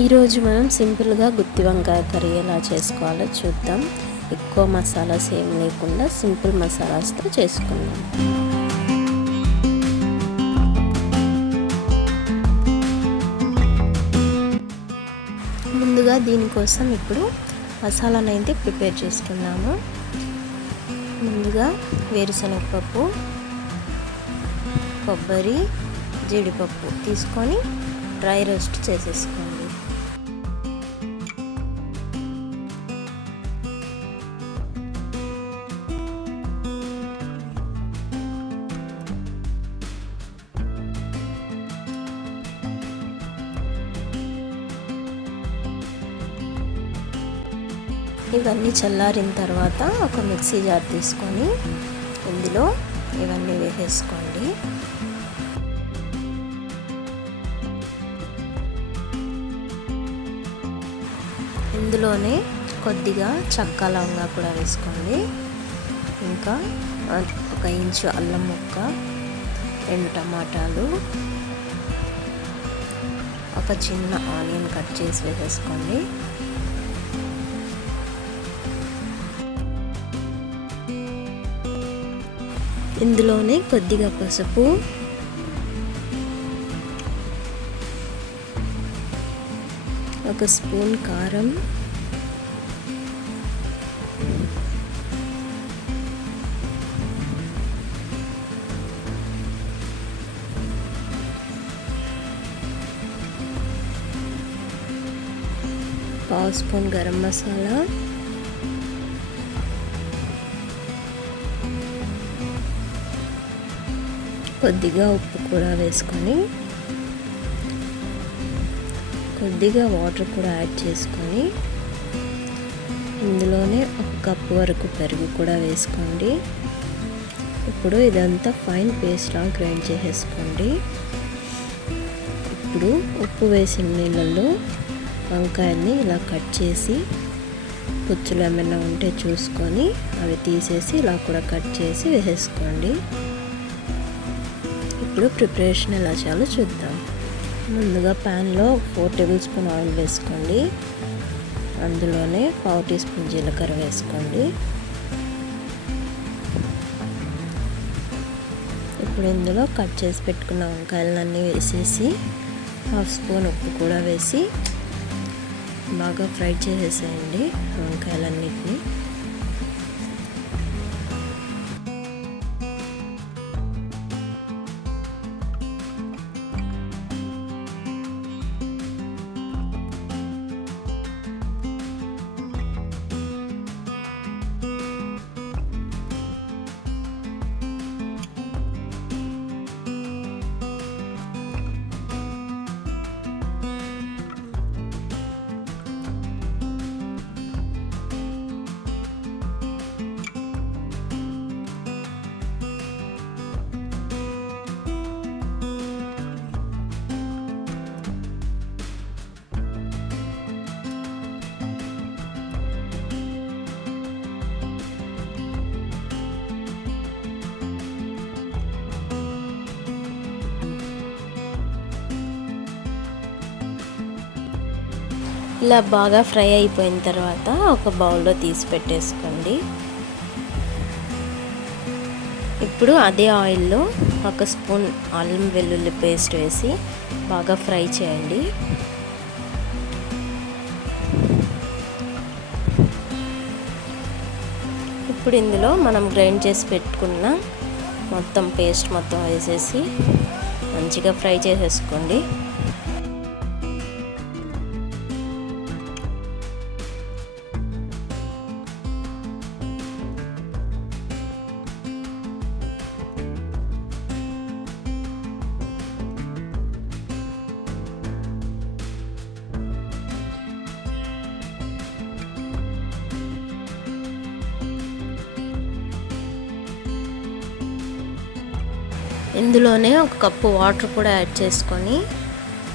ఈరోజు మనం సింపుల్గా గుత్తి వంకాయ కర్రీ ఎలా చేసుకోవాలో చూద్దాం. ఎక్కువ మసాలాస్ ఏం లేకుండా సింపుల్ మసాలాస్తో చేసుకుందాం. ముందుగా దీనికోసం ఇప్పుడు మసాలాను అయితే ప్రిపేర్ చేసుకుందాము. ముందుగా వేరుశనగపప్పు, కొబ్బరి, జీడిపప్పు తీసుకొని డ్రై రోస్ట్ చేసేసుకోండి. ఇవన్నీ చల్లారిన తర్వాత ఒక మిక్సీ జార్ తీసుకొని ఇందులో ఇవన్నీ వేసేసుకోండి. ఇందులోనే కొద్దిగా చెక్క లవంగా కూడా వేసుకోండి. ఇంకా 1 ఇంచు అల్లం ముక్క, 2 టమాటాలు, ఒక చిన్న ఆనియన్ కట్ చేసి వేసేసుకోండి. ఇందులోనే కొద్దిగా పసుపు, ఒక స్పూన్ కారం, పావు స్పూన్ గరం మసాలా, కొద్దిగా ఉప్పు కూడా వేసుకొని కొద్దిగా వాటర్ కూడా యాడ్ చేసుకొని ఇందులోనే 1 కప్పు వరకు పెరుగు కూడా వేసుకోండి. ఇప్పుడు ఇదంతా ఫైన్ పేస్ట్ లాగా గ్రైండ్ చేసేసుకోండి. ఇప్పుడు ఉప్పు వేసిన నీళ్ళల్లో వంకాయల్ని ఇలా కట్ చేసి పుచ్చులు ఏమైనా ఉంటే చూసుకొని అవి తీసేసి ఇలా కూడా కట్ చేసి వేసేసుకోండి. ఇప్పుడు ప్రిపరేషన్ ఎలా చేయాలో చూద్దాం. ముందుగా ప్యాన్లో 4 టేబుల్ స్పూన్ ఆయిల్ వేసుకోండి. అందులోనే పావు టీ స్పూన్ జీలకర్ర వేసుకోండి. ఇప్పుడు ఇందులో కట్ చేసి పెట్టుకున్న వంకాయలన్నీ వేసేసి 1/2 స్పూన్ ఉప్పు కూడా వేసి బాగా ఫ్రై చేసేసేయండి వంకాయలన్నిటిని. ఇలా బాగా ఫ్రై అయిపోయిన తర్వాత ఒక బౌల్లో తీసి పెట్టేసుకోండి. ఇప్పుడు అదే ఆయిల్లో 1 స్పూన్ అల్లం వెల్లుల్లి పేస్ట్ వేసి బాగా ఫ్రై చేయండి. ఇప్పుడు ఇందులో మనం గ్రైండ్ చేసి పెట్టుకున్న మొత్తం పేస్ట్ మొత్తం వేసేసి మంచిగా ఫ్రై చేసేసుకోండి. ఇందులోనే 1 కప్పు వాటర్ కూడా యాడ్ చేసుకొని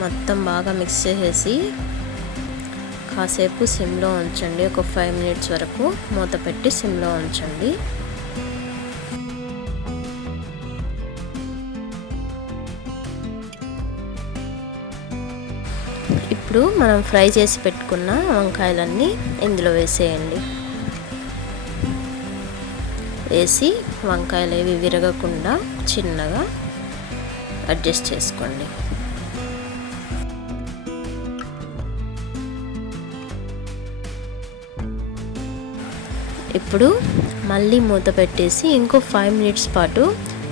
మొత్తం బాగా మిక్స్ చేసేసి కాసేపు సిమ్లో ఉంచండి. ఒక 5 మినిట్స్ వరకు మూత పెట్టి సిమ్లో ఉంచండి. ఇప్పుడు మనం ఫ్రై చేసి పెట్టుకున్న వంకాయలన్నీ ఇందులో వేసేయండి. వేసి వంకాయలు ఏవి విరగకుండా చిన్నగా అడ్జస్ట్ చేసుకోండి. ఇప్పుడు మళ్ళీ మూత పెట్టేసి ఇంకో 5 మినిట్స్ పాటు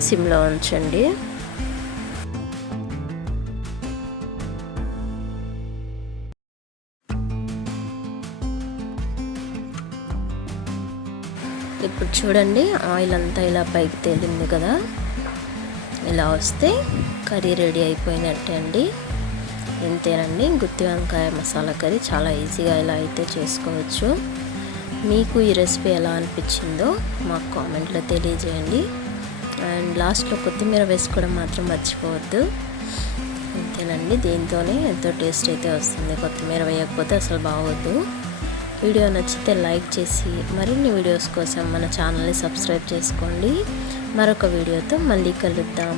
సిమ్లో ఉంచండి. ఇప్పుడు చూడండి, ఆయిల్ అంతా ఇలా పైకి తేలింది కదా. ఇలా వస్తే కర్రీ రెడీ అయిపోయినట్టే అండి. ఇంతేనండి, గుత్తి వంకాయ మసాలా కర్రీ. చాలా ఈజీగా ఇలా అయితే చేసుకోవచ్చు. మీకు ఈ రెసిపీ ఎలా అనిపించిందో మాకు కామెంట్లో తెలియజేయండి. అండ్ లాస్ట్లో కొత్తిమీర వేసుకోవడం మాత్రం మర్చిపోవద్దు. అంతేనండి, దీంతోనే ఎంతో టేస్ట్ అయితే వస్తుంది. కొత్తిమీర వేయకపోతే అసలు బాగోద్దు. వీడియో నచ్చితే లైక్ చేసి మరిన్ని వీడియోస్ కోసం మన ఛానల్ని సబ్స్క్రైబ్ చేసుకోండి. మరొక వీడియోతో మళ్ళీ కలుద్దాం.